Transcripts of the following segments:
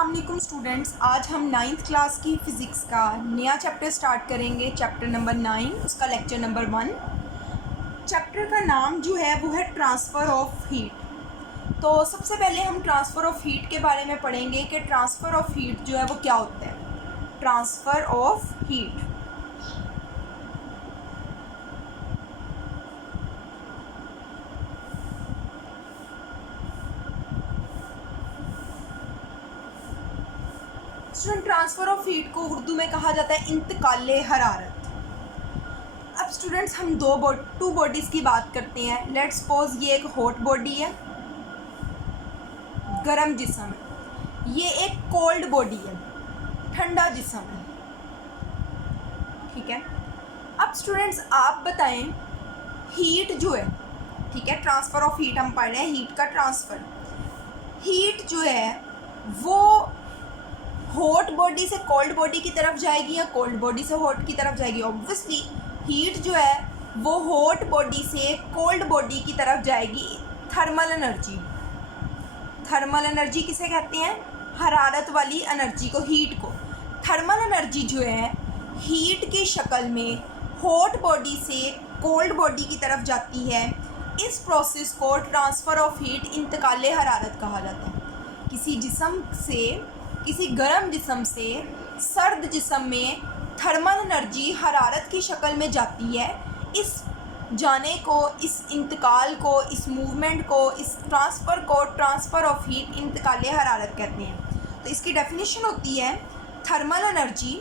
अस्सलामुअलैकुम स्टूडेंट्स, आज हम 9th क्लास की फ़िज़िक्स का नया चैप्टर स्टार्ट करेंगे। चैप्टर नंबर 9, उसका लेक्चर नंबर 1। चैप्टर का नाम जो है वो है ट्रांसफ़र ऑफ हीट। तो सबसे पहले हम ट्रांसफ़र ऑफ हीट के बारे में पढ़ेंगे कि ट्रांसफ़र ऑफ हीट जो है वो क्या होता है। Transfer of heat, student transfer of heat को उर्दू में कहा जाता है इंतकाले हरारत। अब स्टूडेंट्स हम टू बॉडीज़ की बात करते हैं। लेट्स सपोज ये एक हॉट बॉडी है, गर्म जिस्म है। ये एक कोल्ड बॉडी है, ठंडा जिस्म है। ठीक है। अब स्टूडेंट्स आप बताएं, हीट जो है, ठीक है, ट्रांसफ़र ऑफ हीट हम पढ़ रहे हैं, हीट का ट्रांसफ़र। हीट जो है वो हॉट बॉडी से कोल्ड बॉडी की तरफ जाएगी या कोल्ड बॉडी से हॉट की तरफ जाएगी। ऑब्वियसली हीट जो है वो हॉट बॉडी से कोल्ड बॉडी की तरफ जाएगी। थर्मल एनर्जी, थर्मल एनर्जी किसे कहते हैं? हरारत वाली एनर्जी को, हीट को। थर्मल एनर्जी जो है हीट की शक्ल में हॉट बॉडी से कोल्ड बॉडी की तरफ जाती है। इस प्रोसेस को ट्रांसफ़र ऑफ हीट, इंतकाले हरारत कहा जाता है। किसी जिस्म से, किसी गर्म जिस्म से सर्द जिस्म में थर्मल एनर्जी हरारत की शक्ल में जाती है। इस जाने को, इस इंतकाल को, इस मूवमेंट को, इस ट्रांसफ़र को ट्रांसफ़र ऑफ हीट, इंतकाले हरारत कहते हैं। तो इसकी डेफिनेशन होती है, thermal energy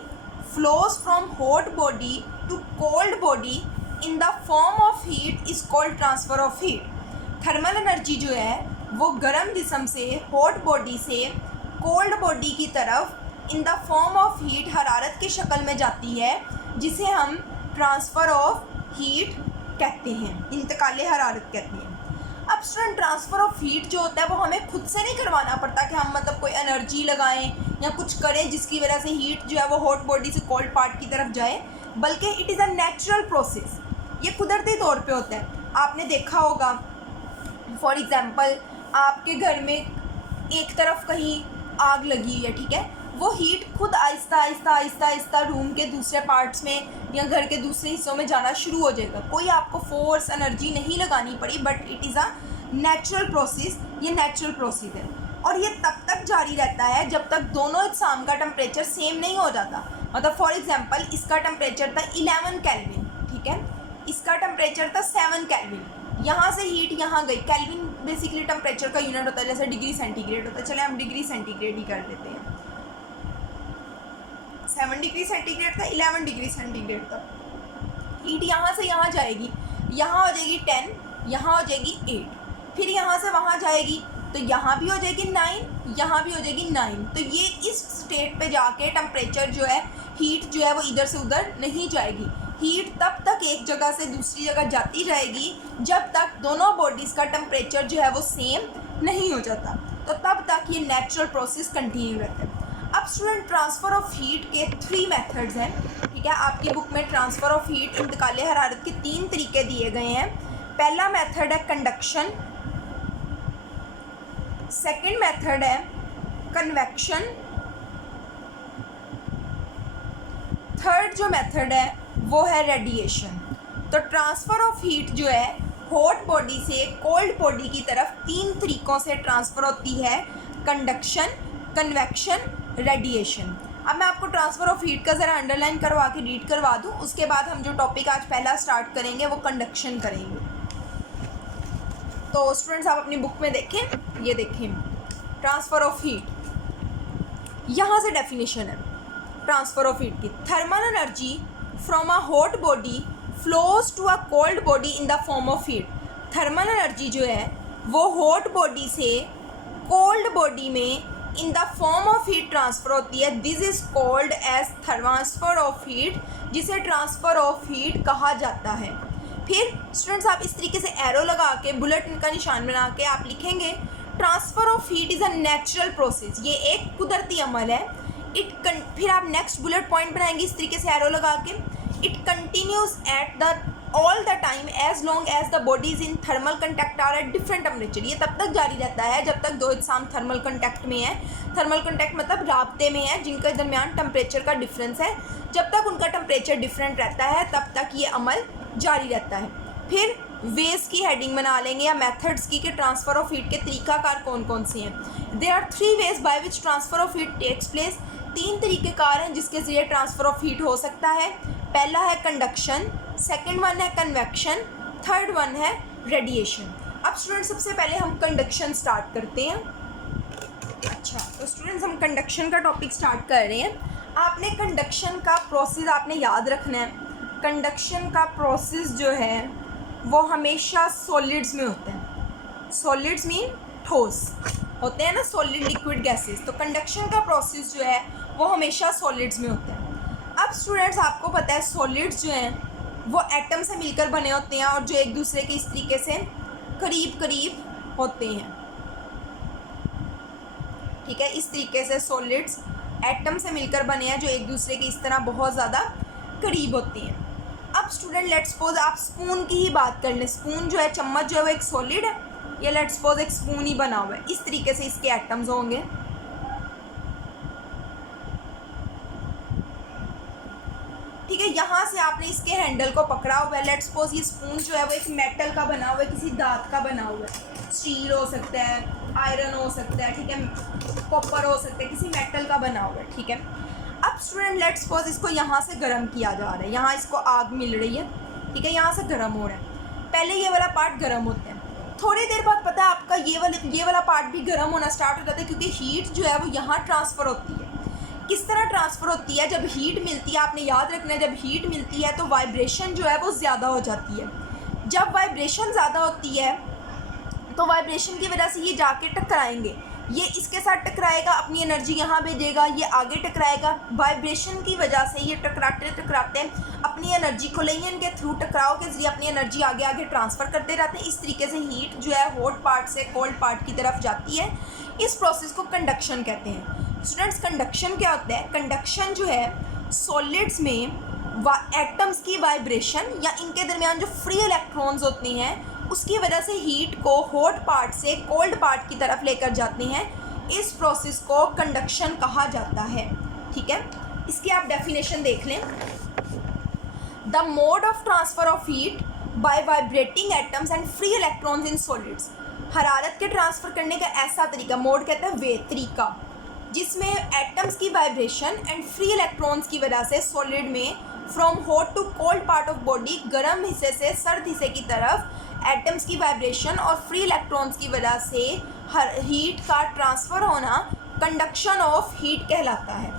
flows from hot body to cold body in the form of heat is called transfer of heat. Thermal energy जो है वो गर्म जिस्म से, हॉट बॉडी से कोल्ड बॉडी की तरफ in the form of heat, हरारत की शक्ल में जाती है, जिसे हम ट्रांसफ़र ऑफ हीट कहते हैं, इंतकाले हरारत कहते हैं। अब स्टूडेंट ट्रांसफ़र ऑफ हीट जो होता है वो हमें खुद से नहीं करवाना पड़ता कि हम मतलब कोई एनर्जी लगाएं या कुछ करें जिसकी वजह से हीट जो है वो हॉट बॉडी से कोल्ड पार्ट की तरफ जाए, बल्कि it is a natural process. ये कुदरती तौर पे होता है। आपने देखा होगा, फॉर एग्ज़ाम्पल आपके घर में एक तरफ कहीं आग लगी हुई है, ठीक है, वो हीट खुद आहिस्ता आहिस्ता आहिस्ता आहिस्ता रूम के दूसरे पार्ट्स में या घर के दूसरे हिस्सों में जाना शुरू हो जाएगा। कोई आपको फोर्स, एनर्जी नहीं लगानी पड़ी, but it is a natural process. ये नेचुरल प्रोसेस है और ये तब तक जारी रहता है जब तक दोनों इज्साम का टेम्परेचर सेम नहीं हो जाता। मतलब फॉर एग्जांपल इसका टेम्परेचर था 11 केल्विन, ठीक है, इसका टेम्परेचर था 7 केल्विन। यहाँ से हीट यहाँ गई। केल्विन बेसिकली टेम्परेचर का यूनिट होता है, जैसे डिग्री सेंटीग्रेड होता है। चले हम डिग्री सेंटीग्रेड ही कर देते हैं। 7 डिग्री सेंटीग्रेड था, 11 डिग्री सेंटीग्रेड था। हीट यहाँ से यहाँ जाएगी, यहाँ हो जाएगी 10, यहाँ हो जाएगी 8, फिर यहाँ से वहाँ जाएगी तो यहाँ भी हो जाएगी 9, यहाँ भी हो जाएगी 9। तो ये इस स्टेट पे जाके टेम्परेचर जो है, हीट जो है वो इधर से उधर नहीं जाएगी। हीट तब तक एक जगह से दूसरी जगह जाती रहेगी जब तक दोनों बॉडीज़ का टेम्परेचर जो है वो सेम नहीं हो जाता। तो तब तक ये नेचुरल प्रोसेस कंटिन्यू रहता है। अब स्टूडेंट ट्रांसफ़र ऑफ हीट के 3 मेथड्स हैं, ठीक है। आपकी बुक में ट्रांसफ़र ऑफ हीट, इंतकाले हरारत के 3 तरीके दिए गए हैं। पहला मेथड है कंडक्शन, सेकेंड मेथड है कन्वेक्शन, थर्ड जो मेथड है वो है रेडिएशन। तो ट्रांसफ़र ऑफ हीट जो है हॉट बॉडी से कोल्ड बॉडी की तरफ 3 तरीक़ों से ट्रांसफ़र होती है, कंडक्शन, कन्वेक्शन, रेडिएशन। अब मैं आपको ट्रांसफ़र ऑफ हीट का ज़रा अंडरलाइन करवा के रीड करवा दूँ, उसके बाद हम जो टॉपिक आज पहला स्टार्ट करेंगे वो कंडक्शन करेंगे। तो स्टूडेंट्स आप अपनी बुक में देखें, ये देखें ट्रांसफ़र ऑफ हीट। यहाँ से डेफिनेशन है ट्रांसफ़र ऑफ हीट की। Thermal energy from a hot body flows to a cold body in the form of heat. Thermal energy जो है वो हॉट बॉडी से कोल्ड बॉडी में in the form of heat transfer होती है। This is called as transfer of heat, जिसे transfer of heat कहा जाता है। फिर स्टूडेंट्स आप इस तरीके से एरो लगा के, बुलेट का निशान बना के आप लिखेंगे transfer of heat is a natural process. ये एक कुदरती अमल है। फिर आप नेक्स्ट बुलेट पॉइंट बनाएंगे इस तरीके से एरो लगा के, it continues at the all the time as long as the bodies in thermal contact are at different temperature. ये तब तक जारी रहता है जब तक दो इंसान थर्मल कंटैक्ट में है। थर्मल कंटैक्ट मतलब राब्ते में है, जिनके दरमियान टेम्परेचर का डिफरेंस है। जब तक उनका टेम्परेचर डिफरेंट रहता है तब तक ये अमल जारी रहता है। फिर वेज की हेडिंग बना लेंगे या मेथड्स की कि ट्रांसफ़र ऑफ हीट के तरीक़ाकार कौन कौन से हैं। There are 3 ways by which transfer of heat takes place. 3 तरीक़ेकार हैं जिसके ज़रिए ट्रांसफ़र ऑफ हीट हो सकता है। पहला है कंडक्शन, सेकंड वन है कन्वेक्शन, थर्ड वन है रेडिएशन। अब स्टूडेंट सबसे पहले हम कंडक्शन स्टार्ट करते हैं। अच्छा, तो स्टूडेंट्स हम कंडक्शन का टॉपिक स्टार्ट कर रहे हैं। आपने कंडक्शन का प्रोसेस आपने याद रखना है। कंडक्शन का प्रोसेस जो है वो हमेशा सॉलिड्स में होता है। सॉलिड्स मीन ठोस होते हैं ना, सॉलिड लिक्विड गैसेस। तो कंडक्शन का प्रोसेस जो है वो हमेशा सॉलिड्स में होता है। अब स्टूडेंट्स आपको पता है सॉलिड्स जो हैं वो एटम से मिलकर बने होते हैं और जो एक दूसरे के इस तरीके से करीब करीब होते हैं। ठीक है, इस तरीके से सॉलिड्स एटम से मिलकर बने हैं जो एक दूसरे के इस तरह बहुत ज़्यादा करीब होती हैं। अब स्टूडेंट लेट्स सपोज आप स्पून की ही बात कर लें। स्पून जो है, चम्मच जो है वो एक सॉलिड है। ये लेट्स सपोज एक स्पून ही बना हुआ है। इस तरीके से इसके एटम्स होंगे। ठीक है, यहाँ से आपने इसके हैंडल को पकड़ा हुआ है। लेट्स सपोज ये स्पून जो है वो एक मेटल का बना हुआ है, किसी धात का बना हुआ है। स्टील हो सकता है, आयरन हो सकता है, ठीक है, कॉपर हो सकता है, किसी मेटल का बना हुआ है। ठीक है, अब स्टूडेंट लेट्स सपोज इसको यहाँ से गर्म किया जा रहा है। यहाँ इसको आग मिल रही है, ठीक है, यहाँ से गर्म हो रहा है। पहले ये वाला पार्ट गर्म होता है, थोड़ी देर बाद पता है आपका ये वाला पार्ट भी गर्म होना स्टार्ट हो जाता है, क्योंकि हीट जो है वो यहाँ ट्रांसफ़र होती है। किस तरह ट्रांसफ़र होती है? जब हीट मिलती है, आपने याद रखना है, जब हीट मिलती है तो वाइब्रेशन जो है वो ज़्यादा हो जाती है। जब वाइब्रेशन ज़्यादा होती है तो वाइब्रेशन की वजह से ये जाके टकराएंगे। ये इसके साथ टकराएगा, अपनी एनर्जी यहाँ भेजेगा, ये आगे टकराएगा। वाइब्रेशन की वजह से ये टकराते टकराते अपनी एनर्जी कोलिजन के थ्रू, टकराव के जरिए अपनी एनर्जी आगे आगे ट्रांसफ़र करते रहते हैं। इस तरीके से हीट जो है हॉट पार्ट से कोल्ड पार्ट की तरफ जाती है। इस प्रोसेस को कंडक्शन कहते हैं। स्टूडेंट्स, कंडक्शन क्या होता है? कंडक्शन जो है सॉलिड्स में एटम्स की वाइब्रेशन या इनके दरमियान जो फ्री इलेक्ट्रॉन्स होते हैं उसकी वजह से हीट को हॉट पार्ट से कोल्ड पार्ट की तरफ लेकर जाते हैं। इस प्रोसेस को कंडक्शन कहा जाता है। ठीक है, इसकी आप डेफिनेशन देख लें। The mode of transfer of heat by vibrating atoms and free electrons in solids. हरारत के ट्रांसफ़र करने का ऐसा तरीका, मोड कहते हैं वे, तरीका, जिसमें एटम्स की वाइब्रेशन एंड फ्री इलेक्ट्रॉन्स की वजह से सॉलिड में from hot to cold part of body, गर्म हिस्से से सर्द हिस्से की तरफ एटम्स की वाइब्रेशन और फ्री इलेक्ट्रॉन्स की वजह से हीट का ट्रांसफ़र होना कंडक्शन ऑफ हीट कहलाता है।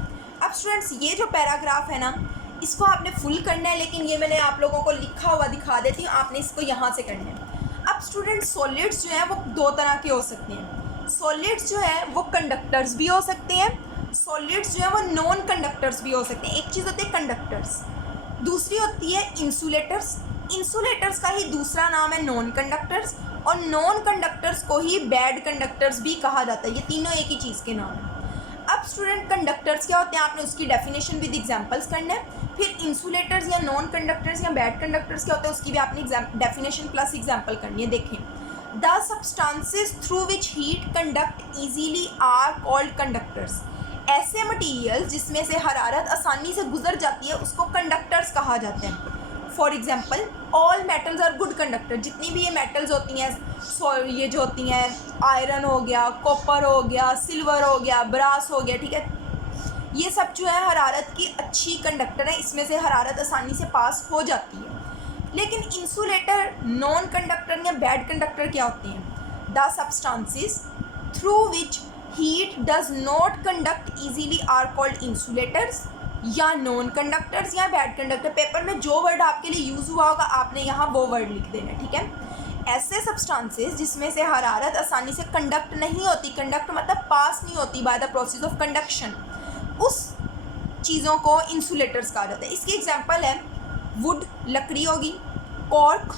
अब स्टूडेंट्स, ये जो पैराग्राफ है ना, इसको आपने फुल करना है, लेकिन ये मैंने आप लोगों को लिखा हुआ दिखा देती हूँ, आपने इसको यहाँ से करना है। अब स्टूडेंट, सॉलिड्स जो हैं वो 2 तरह के हो सकते हैं। सॉलिड्स जो है वो कंडक्टर्स भी हो सकते हैं, सॉलिड्स जो है वो नॉन कंडक्टर्स भी हो सकते हैं। एक चीज़ होती है कंडक्टर्स, दूसरी होती है इंसुलेटर्स। इंसुलेटर्स का ही दूसरा नाम है नॉन कंडक्टर्स, और नॉन कंडक्टर्स को ही बैड कंडक्टर्स भी कहा जाता है। ये तीनों एक ही चीज़ के नाम हैं। अब स्टूडेंट, कंडक्टर्स क्या होते हैं, आपने उसकी डेफिनेशन विद एग्जांपल्स करना है। फिर इंसुलेटर्स या नॉन कंडक्टर्स या बैड कंडक्टर्स क्या होते हैं उसकी भी आपने डेफिनेशन प्लस एग्जाम्पल करनी है। देखें, the substances through which heat conduct easily are called conductors. ऐसे मटीरियल जिसमें से हरारत आसानी से गुजर जाती है उसको कंडक्टर्स कहा जाता है। For example, all metals are good conductor. जितनी भी ये मेटल्स होती हैं, ये जो होती हैं, आयरन हो गया, कॉपर हो गया, सिल्वर हो गया, ब्रास हो गया, ठीक है, ये सब जो है हरारत की अच्छी कंडक्टर है, इसमें से हरारत आसानी से पास हो जाती है। लेकिन इंसुलेटर, नॉन कंडक्टर या बैड कंडक्टर क्या होते हैं? The substances through which heat does not conduct easily are called insulators या नॉन कंडक्टर्स या बैड कंडक्टर। पेपर में जो वर्ड आपके लिए यूज़ हुआ होगा आपने यहाँ वो वर्ड लिख देना, ठीक है। ऐसे सब्सटेंसेस जिसमें से हरारत आसानी से कंडक्ट नहीं होती, कंडक्ट मतलब पास नहीं होती by the process of conduction, उस चीज़ों को इंसुलेटर्स कहा जाता है। इसकी एग्जांपल है वुड, लकड़ी होगी, कॉर्क।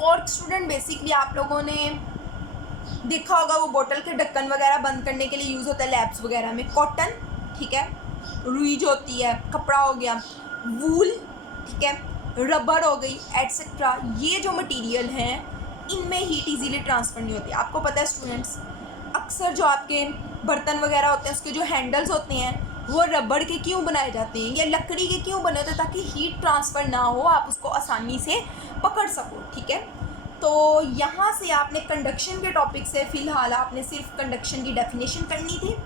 कॉर्क स्टूडेंट बेसिकली आप लोगों ने देखा होगा, वो बोतल के ढक्कन वगैरह बंद करने के लिए यूज़ होता है लैब्स वगैरह में। कॉटन, ठीक है, रुई जो होती है, कपड़ा हो गया। वूल, ठीक है, रबर हो गई एटसेट्रा, ये जो मटेरियल हैं इनमें हीट इजीली ट्रांसफ़र नहीं होती। आपको पता है स्टूडेंट्स, अक्सर जो आपके बर्तन वगैरह होते हैं उसके जो हैंडल्स होते हैं वो रबड़ के क्यों बनाए जाते हैं या लकड़ी के क्यों बने होते हैं, ताकि हीट ट्रांसफ़र ना हो, आप उसको आसानी से पकड़ सको। ठीक है, तो यहाँ से आपने कंडक्शन के टॉपिक से फ़िलहाल आपने सिर्फ कंडक्शन की डेफिनेशन करनी थी,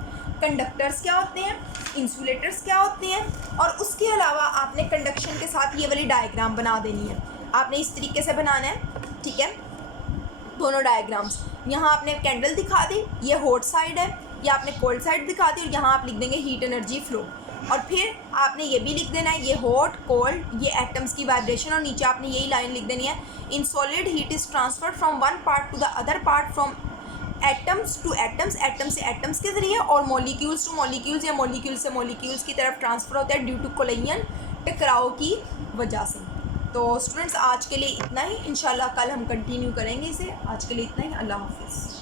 कंडक्टर्स क्या होते हैं, इंसुलेटर्स क्या होते हैं, और उसके अलावा आपने कंडक्शन के साथ ये वाली डायग्राम बना देनी है। आपने इस तरीके से बनाना है। ठीक है, दोनों डायग्राम्स, यहाँ आपने कैंडल दिखा दी, ये हॉट साइड है, या आपने कोल्ड साइड दिखा दी, और यहाँ आप लिख देंगे हीट एनर्जी फ्लो। और फिर आपने ये भी लिख देना है, ये हॉट कोल्ड, ये एटम्स की वाइब्रेशन, और नीचे आपने यही लाइन लिख देनी है, in solid heat is transferred from one part two the other part, from atoms two atoms, atom से एटम्स के ज़रिए, और मॉलिक्यूल्स टू मॉलिक्यूल्स, या मॉलिक्यूल्स से मॉलिक्यूल्स की तरफ ट्रांसफ़र होता है ड्यू टू कोलिजन, टकराव की वजह से। तो स्टूडेंट्स आज के लिए इतना ही, इंशाल्लाह कल हम कंटिन्यू करेंगे इसे। आज के लिए इतना ही, अल्लाह हाफिज़।